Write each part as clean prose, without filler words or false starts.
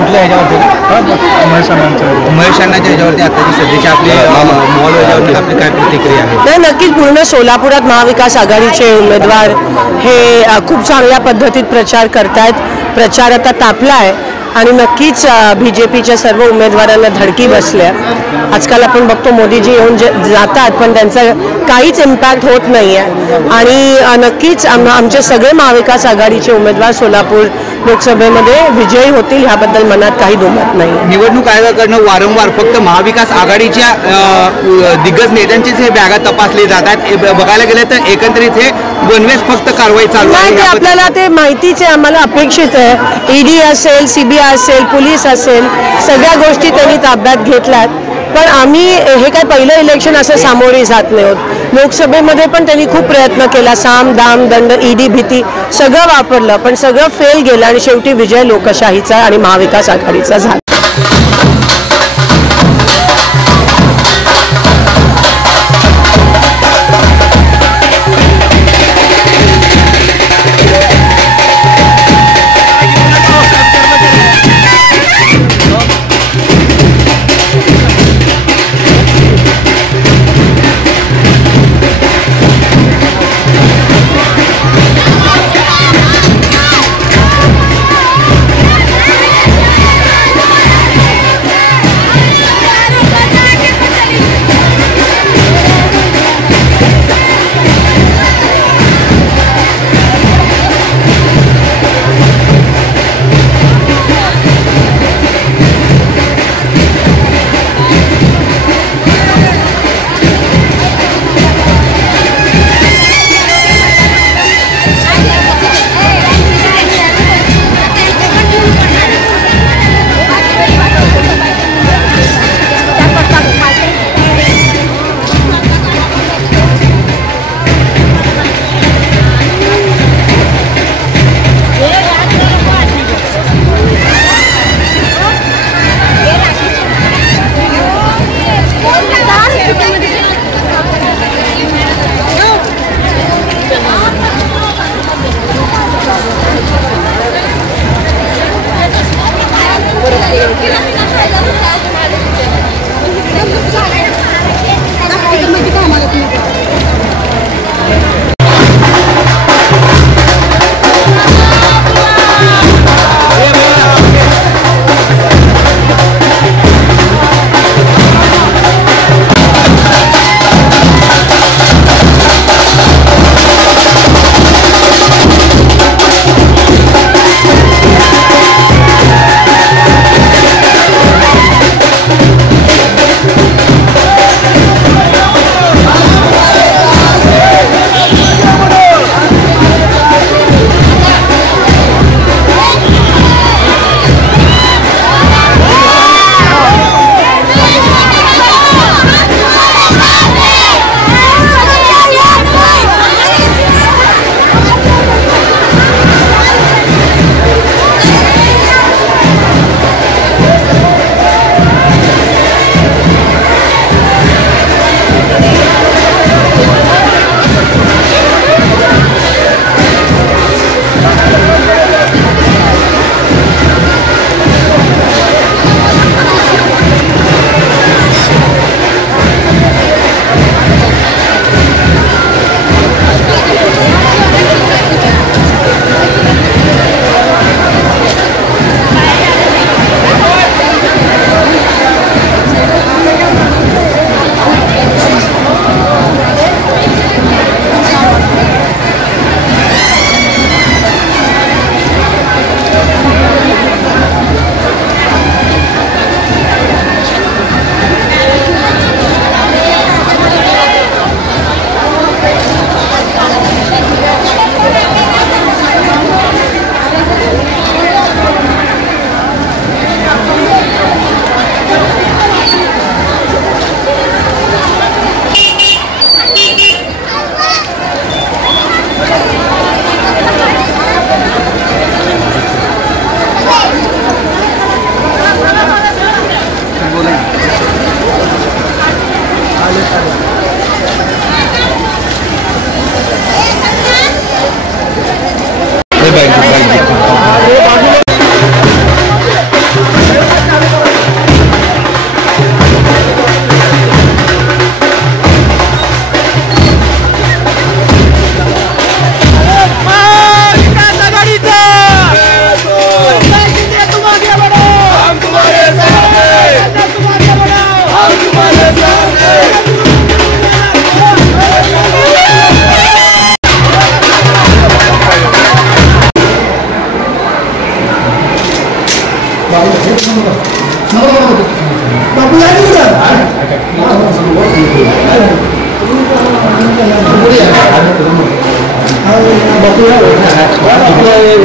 कुठल्या ह्याच्यावरती महेश अण्णांच्या ह्याच्यावरती आताची सध्याची आपली मॉल ह्याच्यावरती आपली काय प्रतिक्रिया आहे? नाही, नक्कीच पूर्ण सोलापुरात महाविकास आघाडीचे उमेदवार हे खूप चांगल्या पद्धतीत प्रचार करतायत. प्रचार आता तापला आहे आणि नक्कीच BJPच्या सर्व उमेदवारांना धडकी बसल्या. आजकाल आपण बघतो मोदीजी येऊन जातात पण त्यांचा काहीच इम्पॅक्ट होत नाही आहे. आणि नक्कीच आमचे सगळे महाविकास आघाडीचे उमेदवार सोलापूर लोकसभेमध्ये विजयी होतील ह्याबद्दल मनात काही दुमत नाही. निवडणूक आयोगाकडनं वारंवार फक्त महाविकास आघाडीच्या दिग्गज नेत्यांचेच हे बॅगा तपासले जातात. बघायला गेलं तर एकंदरीत हे बनवेच फक्त कारवाई चालू आहे. नाही, आपल्याला ते माहितीच आहे, आम्हाला अपेक्षित आहे. ED असेल, CBI असेल, पोलीस असेल, सगळ्या गोष्टी त्यांनी ताब्यात घेतल्यात. पण आम्ही हे काय पहिलं इलेक्शन असं सामोरे जात नाही होत. लोकसभेमध्ये पण त्यांनी खूप प्रयत्न केला, साम दाम दंड ED भीती सगळं वापरलं पण सगळं फेल गेलं आणि शेवटी विजय लोकशाहीचा आणि महाविकास आघाडीचा झाला. हे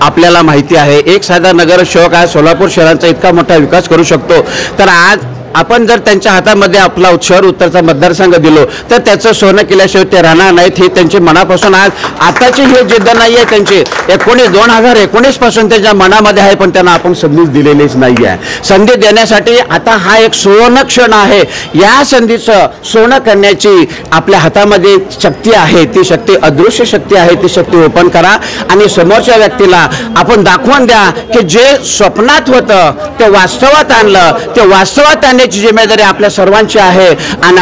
आपल्याला माहिती आहे. एक साधा नगरसेवक आहे सोलापूर शहराचा इतका मोठा विकास करू शकतो, तर आज आपण जर त्यांच्या हातामध्ये आपला शहर उत्तरचा मतदारसंघ दिलो तर त्याचं सोनं केल्याशिवाय ते राहणार नाहीत. हे त्यांचे मनापासून आज आताची हे जिद्द नाही आहे त्यांची, 2019 पासून त्यांच्या मनामध्ये आहे, पण त्यांना आपण संधीच दिलेलीच नाही आहे. संधी देण्यासाठी आता हा एक सुवर्ण क्षण आहे. या संधीचं सोनं करण्याची आपल्या हातामध्ये शक्ती आहे. ती शक्ती अदृश्य शक्ती आहे. ती शक्ती ओपन करा आणि समोरच्या व्यक्तीला आपण दाखवून द्या की जे स्वप्नात होतं ते वास्तवात आणलं. ते वास्तवात आणण्याची जिम्मेदारी आपल्या सर्वांची आहे. आणि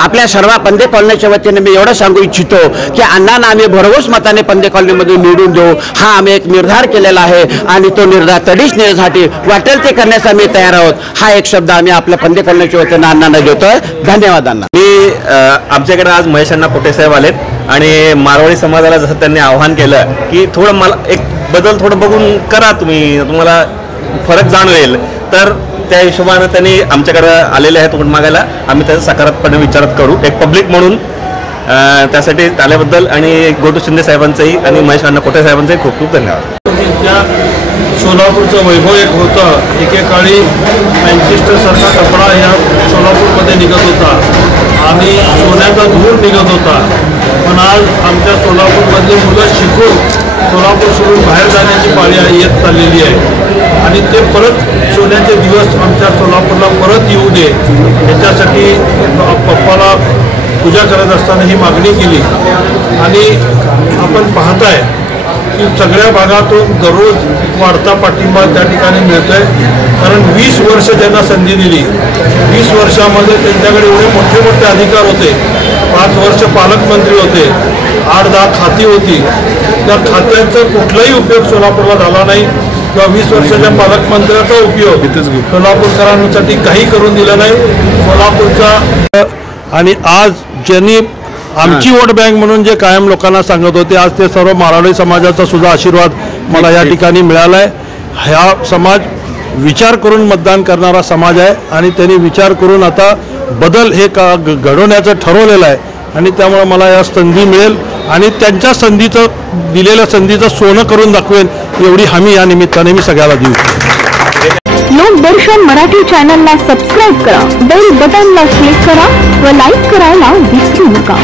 आपल्या सर्व पंधे कॉलनीच्या वतीने मी एवढं सांगू इच्छितो की अण्णांना आम्ही भरघोस मताने पंधे कॉलनीमध्ये निवडून देऊ, हा आम्ही एक निर्धार केलेला आहे आणि तो निर्धार तडीच नेण्यासाठी वाटेल ते करण्यास आम्ही तयार आहोत. हा एक शब्द आम्ही आपल्या पंधे कॉलनीच्या वतीने अण्णांना देतोय. धन्यवाद अण्णा. मी आमच्याकडे आज महेश अण्णा पोटे साहेब आलेत आणि मारवाडी समाजाला जसं त्यांनी आव्हान केलं की थोडं मला एक बदल थोडं बघून करा, तुम्हाला फरक जाणवेल, तर त्या हिशोबानं त्यांनी आमच्याकडे आलेले आहेत वोट मागायला. आम्ही त्याचा सकारात्मकपणे विचारात करू एक पब्लिक म्हणून. त्यासाठी आल्याबद्दल आणि गोटू शिंदे साहेबांचंही आणि महेश अण्णा कोटे साहेबांचंही खूप खूप धन्यवाद. ज्या सोलापूरचं वैभव एक होतं, एकेकाळी मँचेस्टरसारखा कपडा या सोलापूरमध्ये निघत होता आणि सोन्याचा धूर निघत होता. पण आज आमच्या सोलापूरमधली मुलं शिकून सोलापूर सोडून बाहेर जाण्याची पाळी येत चाललेली आहे आणि ते परत सोन्याचे दिवस आमच्या सोलापूरला परत येऊ दे याच्यासाठी पप्पाला पूजा करत असताना ही मागणी केली. आणि आपण पाहताय की सगळ्या भागातून दररोज वाढता पाठिंबा त्या ठिकाणी मिळतोय. कारण 20 वर्ष त्यांना संधी दिली. 20 वर्षामध्ये त्यांच्याकडे एवढे मोठे मोठे अधिकार होते. 5 वर्ष पालकमंत्री होते, 8-10 खाती होती. त्या खात्यांचा कुठलाही उपयोग सोलापूरला झाला नाही किंवा 20 वर्षाच्या पालकमंत्र्याचा उपयोग सोलापूरकरांसाठी काही करून दिला नाही. सोलापूरचा आणि आज ज्यांनी आमची वोट बँक म्हणून जे कायम लोकांना सांगत होते, आज ते सर्व मारवाडी समाजाचा सुद्धा आशीर्वाद मला या ठिकाणी मिळाला आहे. हा समाज विचार करून मतदान करणारा समाज आहे आणि त्यांनी विचार करून आता बदल हे घडवण्याचं ठरवलेलं आहे आणि त्यामुळे मला या संधी मिळेल आणि त्यांच्या संधीचं दिलेल्या संधीचं सोनं करून दाखवेन एवढी हमी या निमित्ताने मी सगळ्याला देऊ. लोकदर्शन मराठी चॅनलला सबस्क्राईब करा, बेल बटनला क्लिक करा व लाईक करायला विसरू नका.